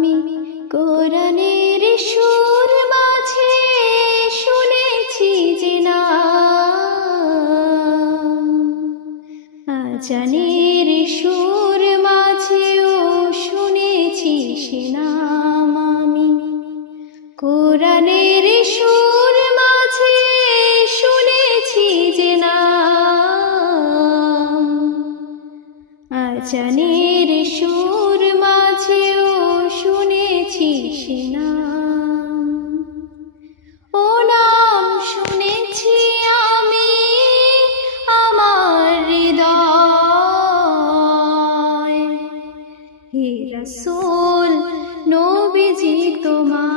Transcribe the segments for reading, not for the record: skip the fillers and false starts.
আমি কোরআনের সুর মাঝে শুনেছি যে নাম, আজানের সুর মাঝেও শুনেছি সে নাম। আমি কোরআনের সুর মাঝে শুনেছি যে নাম, আজানের সুর মাঝেও শুনেছি সে নাম। ও নাম শুনেছি আমি আমার হৃদয়, হে রাসূল নবীজি তোমায়,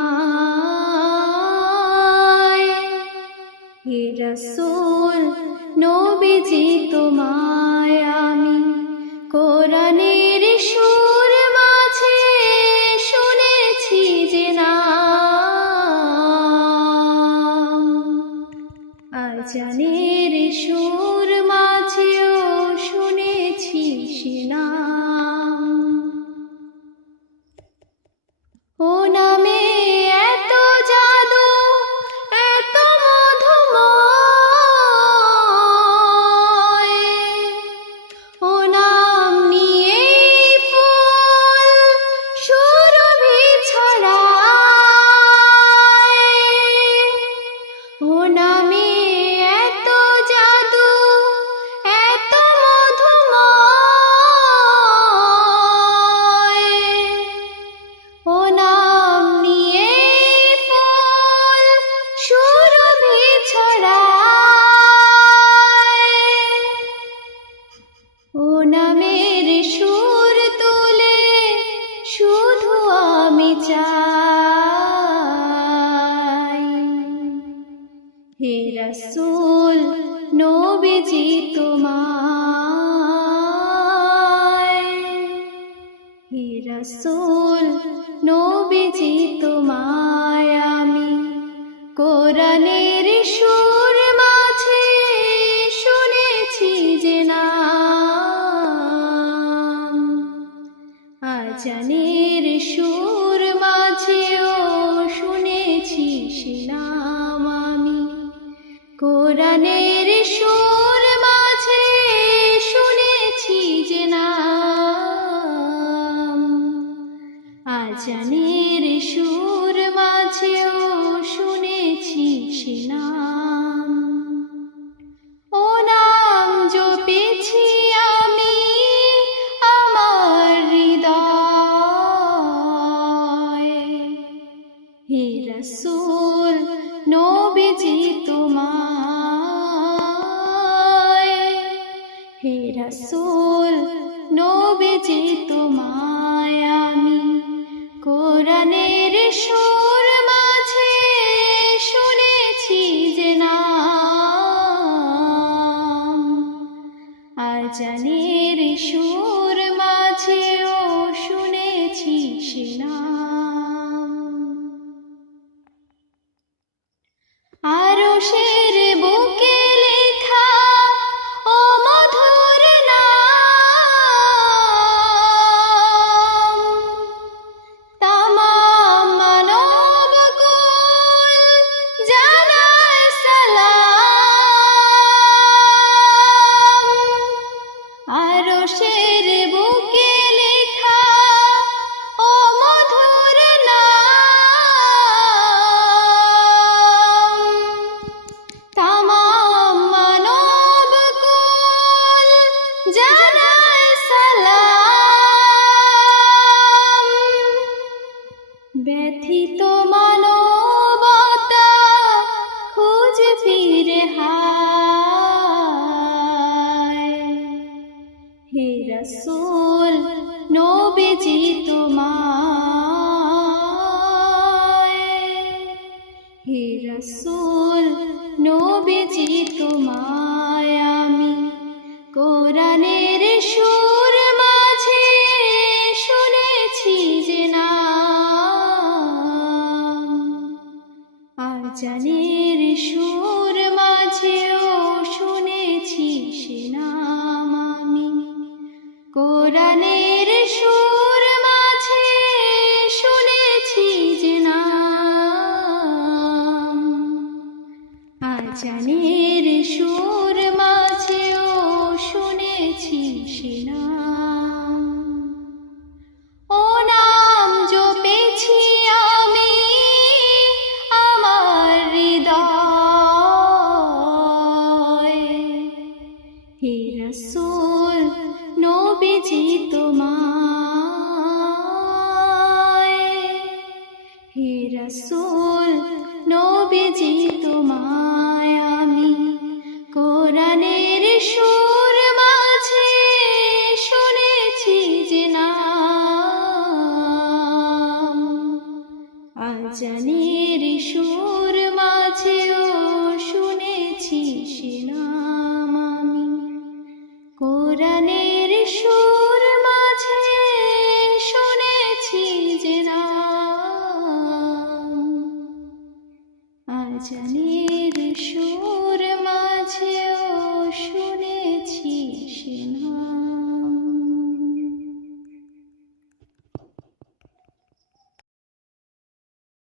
হে রাসূল নবীজি তোমায় আমি কোরআনের সুর মাঝে শুনেছি যে নাম, আজানের সুর মাঝেও শুনেছি সে নাম। ও নামে এত জাদু, এত মধুময়, ও নাম নিয়ে ফুল সুরভি ছড়ায়। ও নামে এত জাদু, এত মধুময়, ও নাম নিয়ে ফুল সুরভি ছড়ায়। ও নামের সুর তুলে শুধু আমি চাই, হে রাসূল নবীজি তোমায়, হে রাসূল নবীজি তোমায় আমি কোরআনের সুর মাঝে শুনেছি যে নাম, আজানের সুর মাঝেও শুনেছি সে নাম। আমি কোরআনের সুর মাঝে শুনেছি যে নাম, আজানের সুর মাঝেও শুনেছি সে নাম। ও নাম জপেছি আমি আমার হৃদয়, হে রাসূল নবীজি তোমায়, হে রাসূল নবীজি তোমায় আমি কোরআনের সুর মাঝে শুনেছি যে নাম, আজানের সুর মাঝেও শুনেছি সে নাম। আরশের বুকে লেখা ও মধুর নাম, তামাম মানবকুল জানায় সালাম। আরশের বুকে লেখা ও মধুর নাম, তামাম মানবকুল জানায় সালাম। ব্যথিত মানবতা খুঁজে ফিরে হায়, হে রাসূল নবীজি তোমায়, হে রাসূল নবীজি তোমায় আমি কোরআনের সুর মাঝে শুনেছি যে নাম, আজানের সুর মাঝেও শুনেছি সে নাম। আমি কোরআনের সুর মাঝে শুনেছি নবীজি তোমায়, হে রাসূল নবীজি তোমায় আমি কোরআনের সুর মাঝে শুনেছি যে নাম, আজানের সুর মাঝেও শুনেছি সে নাম আমি, কোরআনের সুর মাঝে শুনেছি যে নাম, আজানের